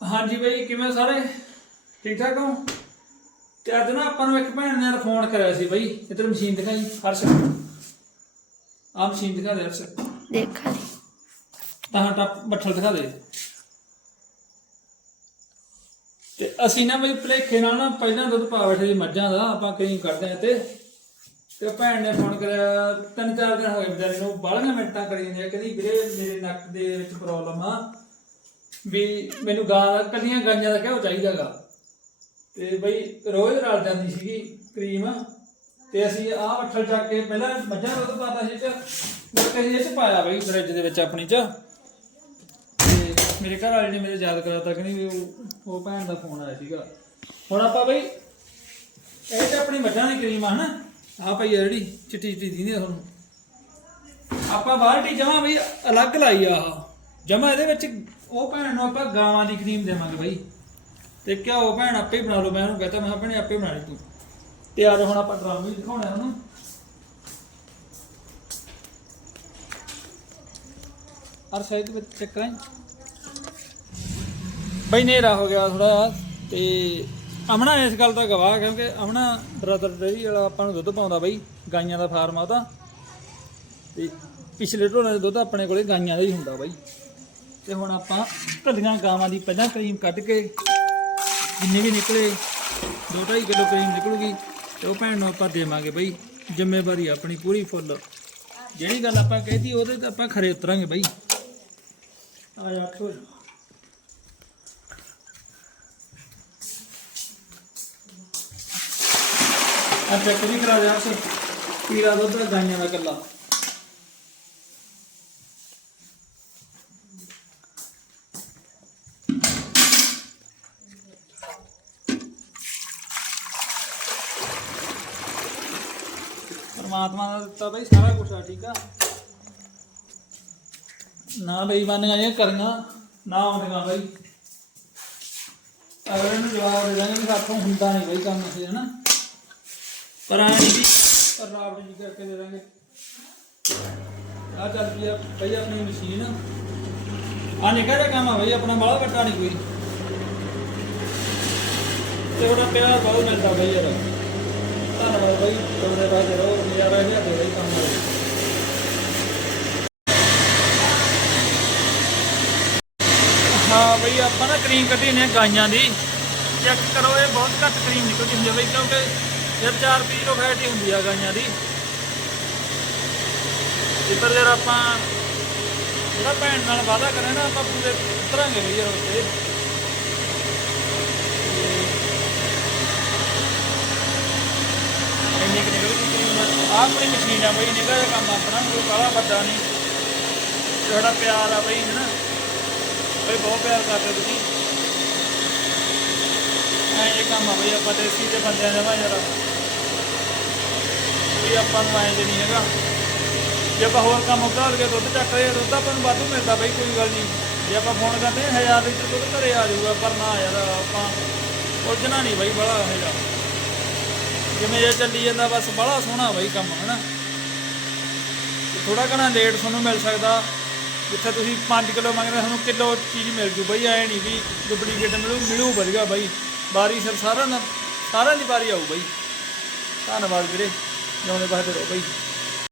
ਹਾਂਜੀ ਬਈ ਕਿਵੇਂ ਸਾਰੇ? ਠੀਕ ਠਾਕ ਹੋ? ਤੇ ਅੱਜ ਨਾ ਆਪਾਂ ਨੂੰ ਇੱਕ ਭੈਣ ਨੇ ਫੋਨ ਕਰਿਆ ਸੀ ਬਈ ਇਧਰ ਮਸ਼ੀਨ ਦਿਖਾਈ ਹਰਸ਼। ਆ ਮਸ਼ੀਨ ਦਿਖਾ ਦੇ ਹਰਸ਼। ਦੇਖਾ ਲਈ ਤਾਂ ਟੱਪ ਬੱਠਲ ਦਿਖਾ ਦੇ। ਤੇ ਅਸੀਂ ਨਾ ਬਈ ਭਲੇਖੇ ਨਾਲ ਨਾ ਪਹਿਲਾਂ ਦੁੱਧ ਪਾ ਬੈਠੇ ਸੀ ਮੱਝਾਂ ਦਾ ਆਪਾਂ ਕਰੀਮ ਕਰਦੇ ਆ ਤੇ। ਤੇ ਭੈਣ ਨੇ ਫੋਨ ਕਰਿਆ ਤਿੰਨ ਚਾਰ ਦਿਨ ਹੋਏ ਵਿਚਾਰੇ ਨੂੰ ਬਾਹਲੀਆਂ ਮਿੰਟਾਂ ਕਰੀ ਜਾਂਦੀ ਆ ਕਹਿੰਦੀ ਵੀਰੇ ਮੇਰੇ ਨੱਕ ਦੇ ਵਿੱਚ ਪ੍ਰੋਬਲਮ ਆ। ਵੀ ਮੈਨੂੰ ਗਾਂ, ਕੱਲੀਆਂ ਗਾਈਆਂ ਦਾ ਕਿਉਂ ਚਾਹੀਦਾਗਾ। ਤੇ ਬਈ ਰੋਜ਼ ਰਲ ਜਾਂਦੀ ਸੀਗੀ ਕਰੀਮ। ਤੇ ਅਸੀਂ ਆਹ ਬੱਠਲ ਚੱਕ ਕੇ ਪਹਿਲਾਂ ਮੱਝਾਂ ਦਾ ਦੁੱਧ ਪਾਤਾ ਸੀ ਤੇ ਮੁੜ ਕੇ ਅਸੀਂ ਇਹ ਚ ਪਾਇਆ ਬਈ ਫਰਿੱਜ ਦੇ ਵਿੱਚ ਆਪਣੀ ਚ। ਤੇ ਮੇਰੇ ਘਰ ਵਾਲੇ ਨੇ ਮੇਰੇ ਯਾਦ ਕਰਾਤਾ ਕਹਿੰਦੀ ਵੀ ਉਹ ਉਹ ਭੈਣ ਦਾ ਫੋਨ ਆਇਆ ਸੀਗਾ। ਹੁਣ ਆਪਾਂ ਬਈ ਇਹ ਤੇ ਆਪਣੀ ਮੱਝਾਂ ਦੀ ਕਰੀਮ ਆ, ਹਨਾ? ਆ ਭਾਈ ਆ ਜਿਹੜੀ ਚਿੱਟੀ ਚਿੱਟੀ ਦਿੰਦੀ ਤੁਹਾਨੂੰ। ਆਪਾਂ ਬਾਲਟੀ ਜਮਾ ਬਈ ਅਲੱਗ ਲਾਈ ਆ ਆਹ। ਜਮਾ ਇਹਦੇ ਵਿੱਚ ਉਹ ਭੈਣ ਨੂੰ ਆਪਾਂ ਗਾਵਾਂ ਦੀ ਕਰੀਮ ਦੇਵਾਂਗੇ ਬਾਈ। ਤੇ ਕਿਆ ਉਹ ਭੈਣ ਆਪੇ ਹੀ ਬਣਾ ਲਓ ਮੈਂ ਉਹਨੂੰ ਕਹਤਾ, ਮੈਂ ਆਪਣੇ ਆਪੇ ਬਣਾ ਲਈ ਤੂੰ। ਤੇ ਆ ਜਾ ਹੁਣ ਆਪਾਂ ਡਰਾਮ ਵੀ ਦਿਖਾਉਣਾ ਉਹਨੂੰ। ਅਰ ਸਾਈਡ ਵਿੱਚ ਚੈੱਕ ਕਰਾਂ ਬਈ ਨੇਰਾ ਹੋ ਗਿਆ ਥੋੜਾ ਤੇ ਅਮਨਾ ਇਸ ਗੱਲ ਦਾ ਗਵਾਹ, ਕਿਉਂਕਿ ਅਮਨਾ ਬ੍ਰਦਰ ਡੇਰੀ ਵਾਲਾ ਆਪਾਂ ਨੂੰ ਦੁੱਧ ਪਾਉਂਦਾ ਬਈ, ਗਾਈਆਂ ਦਾ ਫਾਰਮ ਆ ਉਹਦਾ। ਤੇ ਪਿਛਲੇ ਢੋਲੇ ਦਾ ਦੁੱਧ ਆਪਣੇ ਕੋਲੇ ਗਾਈਆਂ ਦਾ ਹੀ ਹੁੰਦਾ ਬਾਈ। ਤੇ ਹੁਣ ਆਪਾਂ ਕੱਲੀਆਂ ਗਾਵਾਂ ਦੀ ਪਹਿਲਾਂ ਕਰੀਮ ਕੱਢ ਕੇ ਜਿੰਨੇ ਵੀ ਨਿਕਲੇ 2.5 ਕਿਲੋ ਕਰੀਮ ਨਿਕਲੂਗੀ ਤੇ ਉਹ ਭੈਣ ਨੂੰ ਆਪਾਂ ਦੇਵਾਂਗੇ ਬਈ, ਜ਼ਿੰਮੇਵਾਰੀ ਆਪਣੀ ਪੂਰੀ ਫੁੱਲ। ਜਿਹੜੀ ਗੱਲ ਆਪਾਂ ਕਹਿਤੀ, ਉਹਦੇ ਤੇ ਆਪਾਂ ਖਰੇ ਉਤਰਾਂਗੇ ਬਈ। ਆ ਜਾ ਖੋ ਆ ਚੈੱਕ ਵੀ ਕਰਾ ਜਾ ਸਰ ਪੀਲਾ ਦੁੱਧ ਆ ਗਾਈਆਂ ਦਾ ਕੱਲਾ। ਪਰਮਾਤਮਾ ਦਾ ਦਿੱਤਾ ਬਈ ਸਾਰਾ ਕੁਝ ਆ ਠੀਕ ਆ ਨਾ ਬੇਈਮਾਨੀਆਂ ਇਹ ਕਰਨਾ ਨਾ ਆਉਂਦੀਆਂ ਬਈ ਅਗਰ ਇਹਨੂੰ ਜਵਾਬ ਦੇ ਦਾਂਗੇ ਵੀ ਸਾਥੋਂ ਹੁੰਦਾ ਨਹੀਂ ਬਈ ਕੰਮ ਅਸੀਂ ਹਨਾ ਪਰ ਆਏ ਨਹੀਂ ਵੀ ਪਰ ਰੱਬ ਜੀ ਕਰਕੇ ਦੇ ਦਾਂਗੇ ਆ ਚੱਲ ਪਈ ਆ ਬਈ ਆਪਣੀ ਮਸ਼ੀਨ ਆ ਨਿਕਾ ਜਿਹਾ ਕੰਮ ਆ ਬਈ ਆਪਣਾ ਬੜਾ ਵੱਡਾ ਨਹੀਂ ਕੋਈ ਤੇ ਉਹਦਾ ਪਿਆਰ ਬਹੁਤ ਮਿਲਦਾ ਬਈ ਯਾਰ ਧੰਨਵਾਦ ਬਈ ਤੁਹਾਡੇ ਬਾਅਦ ਰਹੋ ਨਜ਼ਾਰਾ ਲਿਆ ਦੇ ਬਈ ਕੰਮ ਵਾਲੇ ਹਾਂ ਬਈ, ਆਪਾਂ ਨਾ ਕਰੀਮ ਕੱਢੀ ਨੇ ਗਾਈਆਂ ਦੀ। ਚੈੱਕ ਕਰੋ, ਇਹ ਬਹੁਤ ਘੱਟ ਕਰੀਮ ਨਿਕਲਦੀ ਹੁੰਦੀ ਹੈ ਬਈ, ਕਿਉਂਕਿ ਇਹ 4 ਕਿਲੋ ਫੈਟ ਹੀ ਹੁੰਦੀ ਆ ਗਾਈਆਂ ਦੀ। ਜਿੱਧਰ ਜਰ ਆਪਾਂ ਜਿਹੜਾ ਭੈਣ ਨਾਲ ਵਾਅਦਾ ਕਰੇ ਨਾ, ਆਪਾਂ ਪੂਰੇ ਉਤਰਾਂਗੇ ਬਈ ਯਾਰ ਉੱਤੇ ਇੰਨੀ ਕਿ ਨਿਕਲ ਗਈ ਕਰੀਮ ਆਹ ਆਪਣੀ ਮਸ਼ੀਨ ਆ ਬਈ ਨਿਕਲ ਕੰਮ ਆਪਣਾ ਕੋਈ ਬਾਹਲਾ ਵੱਡਾ ਨਹੀਂ। ਤੁਹਾਡਾ ਪਿਆਰ ਆ ਬਈ ਹਨਾ ਬਈ ਬਹੁਤ ਪਿਆਰ ਕਰਦੇ ਤੁਸੀਂ। ਐ ਇਹ ਕੰਮ ਆ ਬਈ ਆਪਾਂ ਦੇਸੀ ਦੇ ਬੰਦਿਆਂ ਦਾ ਵਾ ਯਾਰ। ਵੀ ਆਪਾਂ ਨੂੰ ਐਂ ਜੇ ਨਹੀਂ ਹੈਗਾ। ਜੇ ਆਪਾਂ ਹੋਰ ਕੰਮ ਉਧਾਰ ਕੇ ਦੁੱਧ ਚੱਕ ਰਹੇ ਦੁੱਧ ਆਪਾਂ ਨੂੰ ਵਾਧੂ ਮਿਲਦਾ ਬਈ ਕੋਈ ਗੱਲ ਨਹੀਂ। ਜੇ ਆਪਾਂ ਫੋਨ ਕਰਦੇ ਹਾਂ, ਹਜ਼ਾਰ ਲੀਟਰ ਦੁੱਧ ਘਰੇ ਆ ਜਾਊਗਾ ਪਰ ਨਾ ਯਾਰ ਆਪਾਂ ਉਲਝਣਾ ਨਹੀਂ ਬਈ ਬੜਾ ਹੈਗਾ ਜਿਵੇਂ ਇਹ ਚੱਲੀ ਜਾਂਦਾ, ਬਸ ਬੜਾ ਸੋਹਣਾ ਬਾਈ ਕੰਮ, ਹਨਾ? ਥੋੜਾ ਘਣਾ ਲੇਟ ਤੁਹਾਨੂੰ ਮਿਲ ਸਕਦਾ। ਜਿੱਥੇ ਤੁਸੀਂ 5 ਕਿਲੋ ਮੰਗਦੇ, ਤੁਹਾਨੂੰ ਕਿਲੋ ਚੀਜ਼ ਮਿਲ ਜੂ ਬਾਈ, ਐ ਨਹੀਂ ਵੀ ਡੁਪਲੀਕੇਟ ਮਿਲੂ ਮਿਲੂ ਵਧੀਆ ਬਾਈ। ਬਾਰੀ ਸਰ ਸਾਰਿਆਂ ਦਾ ਸਾਰਿਆਂ ਦੀ ਬਾਰੀ ਆਊ ਬਾਈ। ਧੰਨਵਾਦ ਵੀਰੇ, ਜਿਉਂਦੇ ਬਾਹਰ ਰਹੋ ਬਾਈ।